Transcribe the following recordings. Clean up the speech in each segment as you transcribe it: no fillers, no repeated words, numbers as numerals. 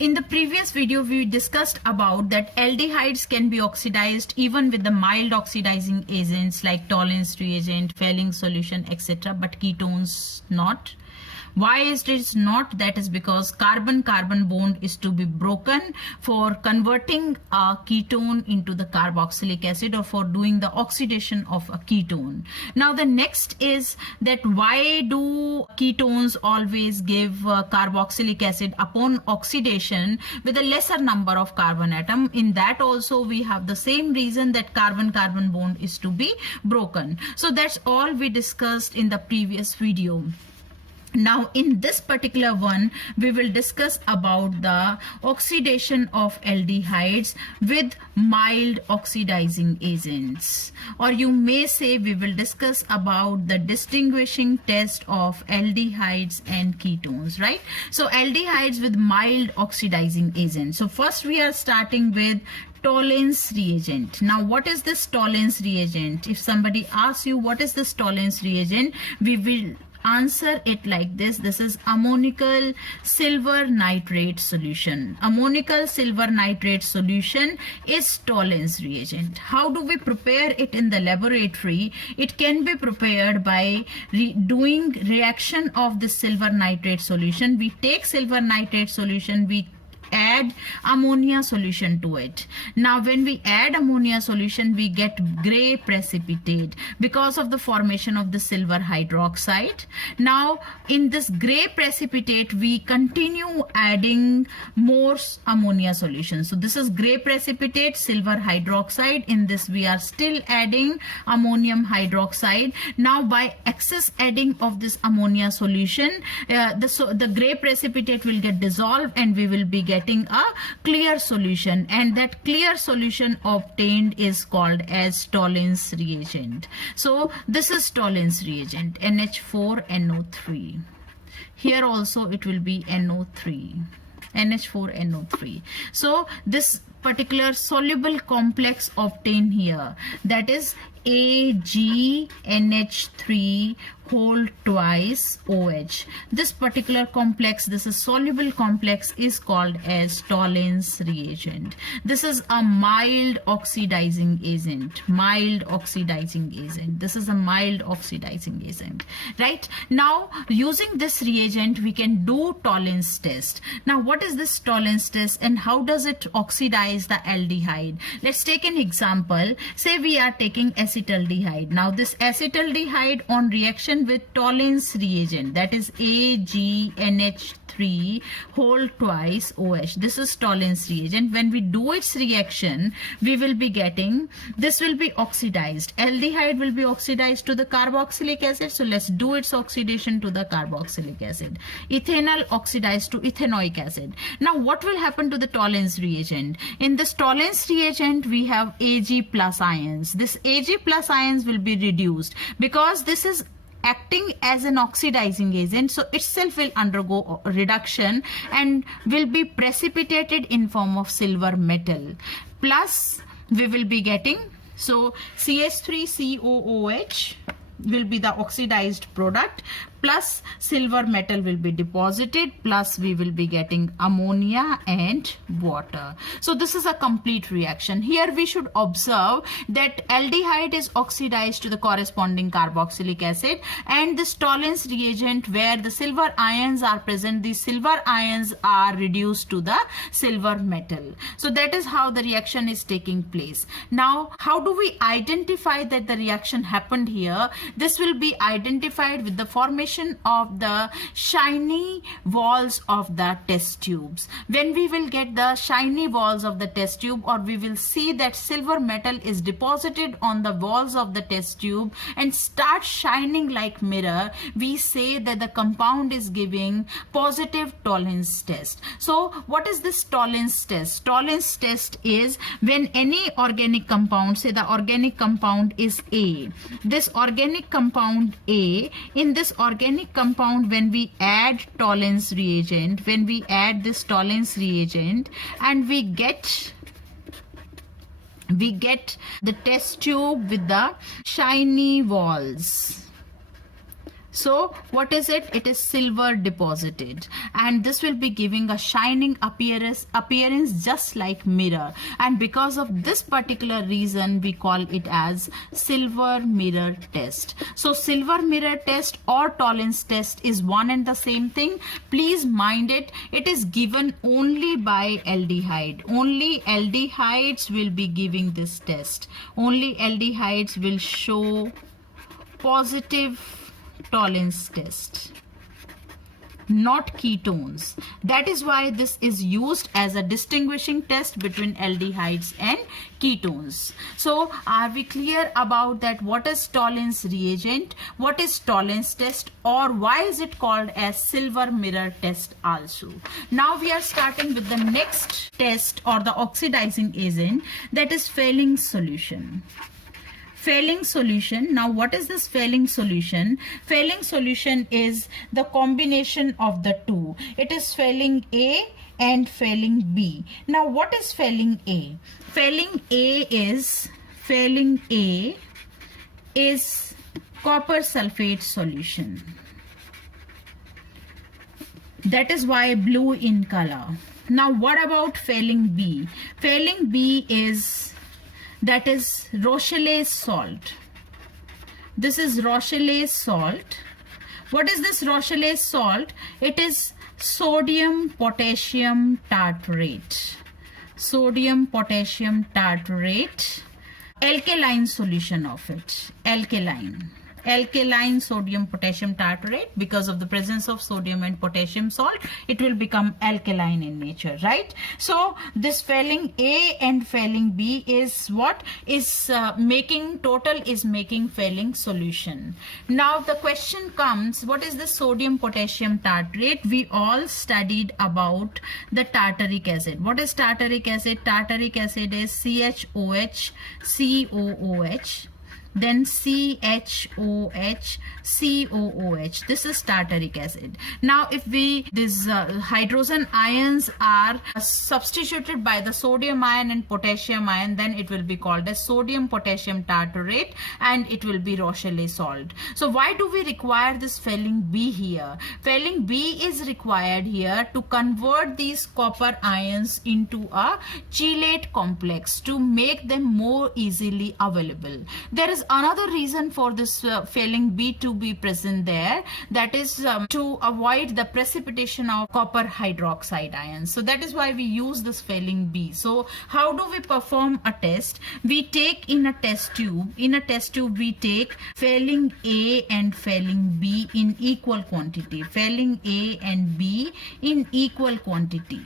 In the previous video, we discussed about that aldehydes can be oxidized even with the mild oxidizing agents like Tollens reagent, Fehling solution, etc. but ketones not. Why is this not? That is because carbon-carbon bond is to be broken for converting a ketone into the carboxylic acid or for doing the oxidation of a ketone. Now the next is that why do ketones always give carboxylic acid upon oxidation with a lesser number of carbon atom? In that also we have the same reason, that carbon-carbon bond is to be broken. So that's all we discussed in the previous video. Now in this particular one, we will discuss about the oxidation of aldehydes with mild oxidizing agents, or you may say we will discuss about the distinguishing test of aldehydes and ketones, right? So aldehydes with mild oxidizing agents. So first we are starting with Tollens reagent. Now what is this Tollens reagent? If somebody asks you what is this Tollens reagent, we will answer it like this. This is ammonical silver nitrate solution. Ammonical silver nitrate solution is Tollens reagent. How do we prepare it in the laboratory? It can be prepared by doing reaction of the silver nitrate solution. We take silver nitrate solution, we add ammonia solution to it. Now when we add ammonia solution, we get gray precipitate because of the formation of the silver hydroxide. Now in this gray precipitate, we continue adding more ammonia solution. So this is gray precipitate, silver hydroxide. In this we are still adding ammonium hydroxide. Now by excess adding of this ammonia solution, the gray precipitate will get dissolved and we will be getting a clear solution, and that clear solution obtained is called as Tollens reagent. So this is Tollens reagent, NH4NO3. Here also it will be NO3, NH4NO3. So this particular soluble complex obtained here, that is AgNH3 whole twice OH. This particular complex, this is soluble complex, is called as Tollens reagent. This is a mild oxidizing agent. Mild oxidizing agent. This is a mild oxidizing agent. Right? Now using this reagent we can do Tollens test. Now what is this Tollens test and how does it oxidize the aldehyde? Let's take an example. Say we are taking acetaldehyde. Now this acetaldehyde on reaction with Tollens reagent, that is AgNH3 whole twice OH. This is Tollens reagent. When we do its reaction, we will be getting, this will be oxidized. Aldehyde will be oxidized to the carboxylic acid. So let's do its oxidation to the carboxylic acid. Ethanol oxidized to ethanoic acid. Now what will happen to the Tollens reagent? In this Tollens reagent, we have Ag plus ions. This Ag plus ions will be reduced because this is acting as an oxidizing agent, so itself will undergo reduction and will be precipitated in form of silver metal. Plus we will be getting, so CH3COOH will be the oxidized product, plus silver metal will be deposited, plus we will be getting ammonia and water. So this is a complete reaction. Here we should observe that aldehyde is oxidized to the corresponding carboxylic acid, and this Tollens reagent where the silver ions are present, these silver ions are reduced to the silver metal. So that is how the reaction is taking place. Now how do we identify that the reaction happened here? This will be identified with the formation of the shiny walls of the test tubes. When we will get the shiny walls of the test tube, or we will see that silver metal is deposited on the walls of the test tube and start shining like mirror, we say that the compound is giving positive Tollens test. So what is this Tollens test? Tollens test is when any organic compound, say the organic compound is A. This organic compound A, in this organic compound, when we add Tollens reagent, when we add this Tollens reagent and we get the test tube with the shiny walls. So what is it? It is silver deposited, and this will be giving a shining appearance just like mirror, and because of this particular reason we call it as silver mirror test. So silver mirror test or tolerance test is one and the same thing. Please mind it, it is given only by aldehyde. Only aldehydes will be giving this test. Only aldehydes will show positive tolerance test, not ketones. That is why this is used as a distinguishing test between aldehydes and ketones. So are we clear about that? What is tolerance reagent, what is tolerance test, or why is it called as silver mirror test also? Now we are starting with the next test or the oxidizing agent, that is Fehling solution. Fehling solution. Now what is this Fehling solution? Fehling solution is the combination of the two. It is Fehling A and Fehling B. Now what is Fehling A? Fehling A is copper sulfate solution. That is why blue in color. Now what about Fehling B? Fehling B is, that is Rochelle salt. This is Rochelle salt. What is this Rochelle salt? It is sodium potassium tartrate. Sodium potassium tartrate. Alkaline solution of it. Alkaline sodium potassium tartrate. Because of the presence of sodium and potassium salt, it will become alkaline in nature, right? So this Fehling A and Fehling B is what is making Fehling solution. Now the question comes, what is the sodium potassium tartrate? We all studied about the tartaric acid. What is tartaric acid? Tartaric acid is CHOH, COOH, then CHOH, COOH. This is tartaric acid. Now if these hydrogen ions are substituted by the sodium ion and potassium ion, then it will be called as sodium potassium tartrate, and it will be Rochelle salt. So why do we require this Fehling B here? Fehling B is required here to convert these copper ions into a chelate complex to make them more easily available. There is another reason for this Fehling B to be present there, that is to avoid the precipitation of copper hydroxide ions. So that is why we use this Fehling B. So how do we perform a test? We take in a test tube we take Fehling A and Fehling B in equal quantity. Fehling A and B in equal quantity.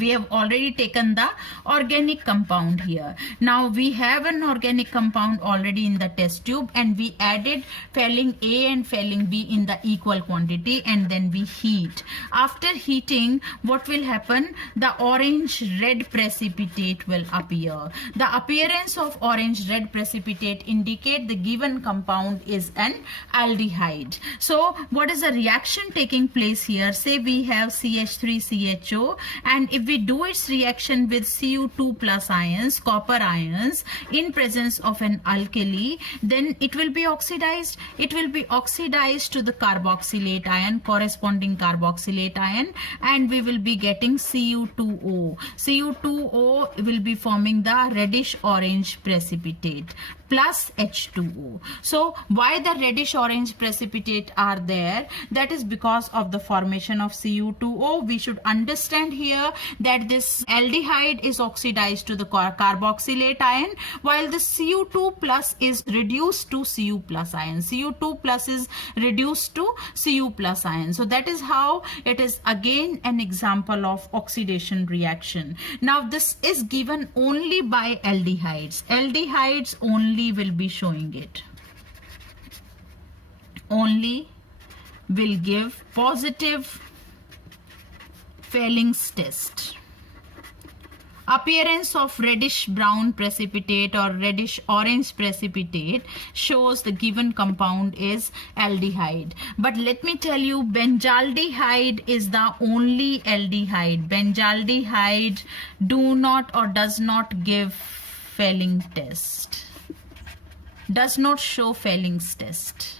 We have already taken the organic compound here. Now we have an organic compound already in the test tube, and we added Fehling A and Fehling B in the equal quantity, and then we heat. After heating, what will happen? The orange red precipitate will appear. The appearance of orange red precipitate indicate the given compound is an aldehyde. So what is the reaction taking place here? Say we have CH3CHO, and if we do its reaction with Cu2 plus ions, copper ions, in presence of an alkali, then it will be oxidized. It will be oxidized to the carboxylate ion, corresponding carboxylate ion, and we will be getting Cu2O. Cu2O will be forming the reddish orange precipitate plus H2O. So why the reddish orange precipitate are there? That is because of the formation of Cu2O. We should understand here that this aldehyde is oxidized to the carboxylate ion, while the Cu2 plus is reduced to Cu plus ion. Cu2 plus is reduced to Cu plus ion. So that is how it is again an example of oxidation reaction. Now this is given only by aldehydes. Aldehydes only will be showing it. Only will give positive Fehling's test. Appearance of reddish brown precipitate or reddish orange precipitate shows the given compound is aldehyde. But let me tell you, benzaldehyde is the only aldehyde. Benzaldehyde do not or does not give Fehling test. Does not show Fehling's test.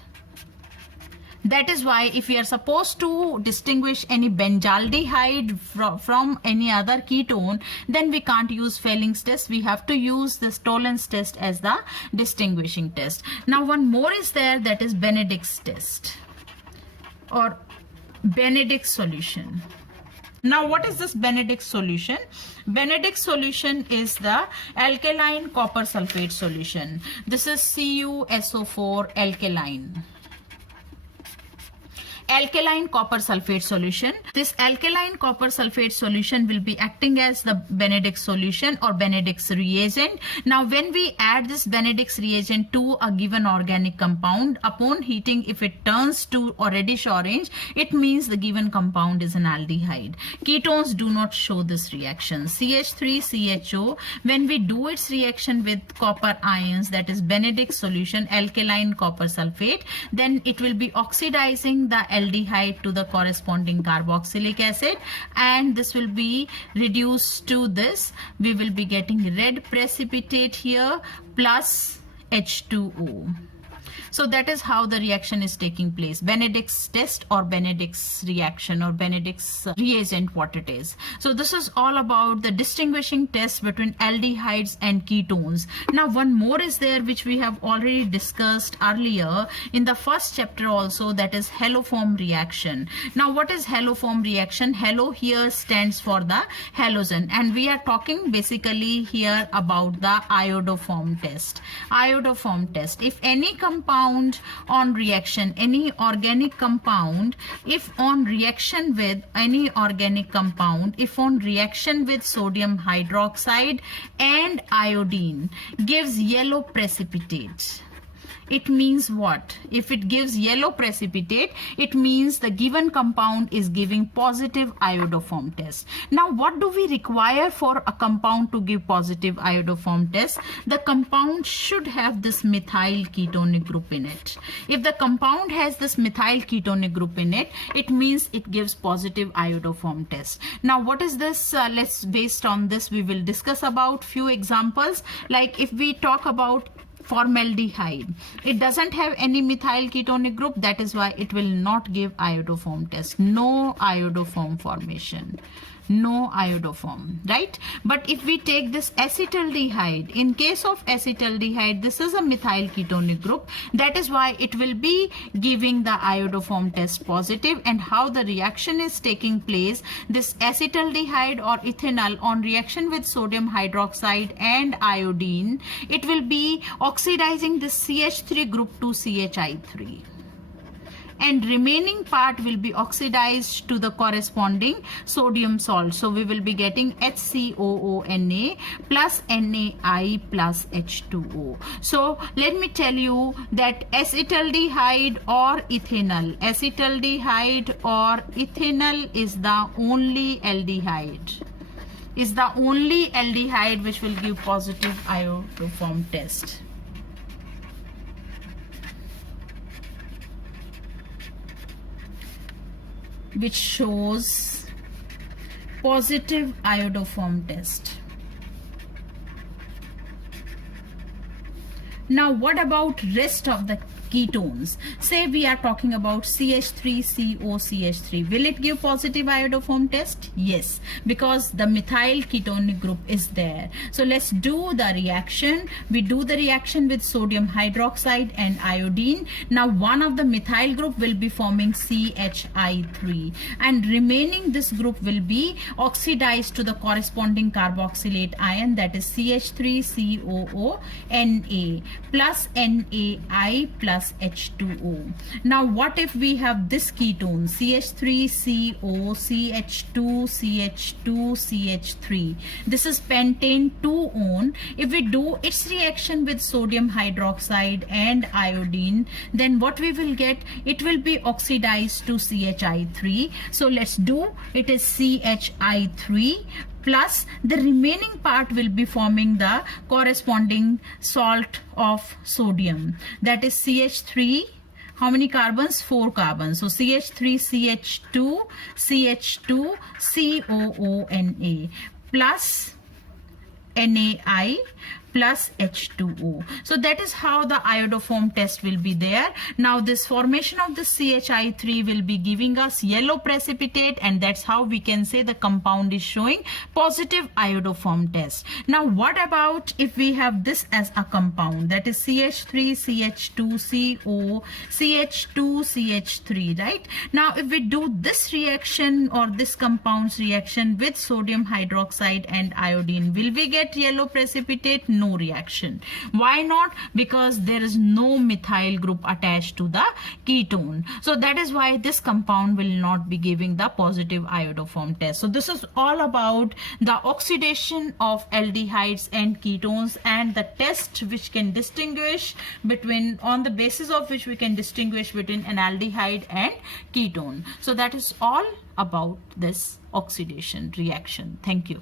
That is why if we are supposed to distinguish any benzaldehyde from any other ketone, then we can't use Felling's test. We have to use this Tollens test as the distinguishing test. Now one more is there, that is Benedict's test or Benedict's solution. Now what is this Benedict's solution? Benedict's solution is the alkaline copper sulfate solution. This is CuSO4 alkaline copper sulfate solution. This alkaline copper sulfate solution will be acting as the Benedict's solution or Benedict's reagent. Now when we add this Benedict's reagent to a given organic compound, upon heating, if it turns to reddish orange, it means the given compound is an aldehyde. Ketones do not show this reaction. CH3CHO, when we do its reaction with copper ions, that is Benedict's solution alkaline copper sulfate, then it will be oxidizing the aldehyde to the corresponding carboxylic acid, and this will be reduced to this. We will be getting red precipitate here plus H2O. So that is how the reaction is taking place. Benedict's test or Benedict's reaction or Benedict's reagent, what it is. So this is all about the distinguishing test between aldehydes and ketones. Now one more is there which we have already discussed earlier in the first chapter also, that is haloform reaction. Now what is haloform reaction? Halo here stands for the halogen, and we are talking basically here about the iodoform test. Iodoform test. If any compound on reaction, any organic compound, if on reaction with any organic compound, if on reaction with sodium hydroxide and iodine gives yellow precipitate, it means what? If it gives yellow precipitate, it means the given compound is giving positive iodoform test. Now what do we require for a compound to give positive iodoform test? The compound should have this methyl ketonic group in it. If the compound has this methyl ketonic group in it, it means it gives positive iodoform test. Now what is this? Based on this we will discuss about few examples. Like if we talk about formaldehyde, it doesn't have any methyl ketonic group, that is why it will not give iodoform test. No iodoform formation, no iodoform, right? But if we take this acetaldehyde, in case of acetaldehyde, this is a methyl ketonic group, that is why it will be giving the iodoform test positive. And how the reaction is taking place, this acetaldehyde or ethanol on reaction with sodium hydroxide and iodine, it will be oxidizing this CH3 group to CHI3, and remaining part will be oxidized to the corresponding sodium salt. So we will be getting HCOONA plus NaI plus H2O. So let me tell you that acetaldehyde or ethanol, acetaldehyde or ethanol is the only aldehyde, which will give positive iodoform test. Which shows positive iodoform test. Now what about rest of the ketones? Say we are talking about CH3COCH3. Will it give positive iodoform test? Yes, because the methyl ketonic group is there. So let's do the reaction. We do the reaction with sodium hydroxide and iodine. Now one of the methyl group will be forming CHI3, and remaining this group will be oxidized to the corresponding carboxylate ion, that is CH3COONA plus NaI plus H2O. Now what if we have this ketone CH3CO, CH2, CH2, CH3? This is pentane 2-on. If we do its reaction with sodium hydroxide and iodine, then what we will get? It will be oxidized to CHI3. So let's do it is CHI3 plus the remaining part will be forming the corresponding salt of sodium, that is CH3. How many carbons? 4 carbons. So CH3CH2 CH2 COONA plus NaI plus H2O. So that is how the iodoform test will be there. Now this formation of the CHI3 will be giving us yellow precipitate, and that's how we can say the compound is showing positive iodoform test. Now what about if we have this as a compound, that is CH3 CH2CO CH2 CH3, right? Now if we do this reaction or this compound's reaction with sodium hydroxide and iodine, will we get yellow precipitate? No reaction. Why not? Because there is no methyl group attached to the ketone. So that is why this compound will not be giving the positive iodoform test. So this is all about the oxidation of aldehydes and ketones and the test which can distinguish between, on the basis of which we can distinguish between an aldehyde and ketone. So that is all about this oxidation reaction. Thank you.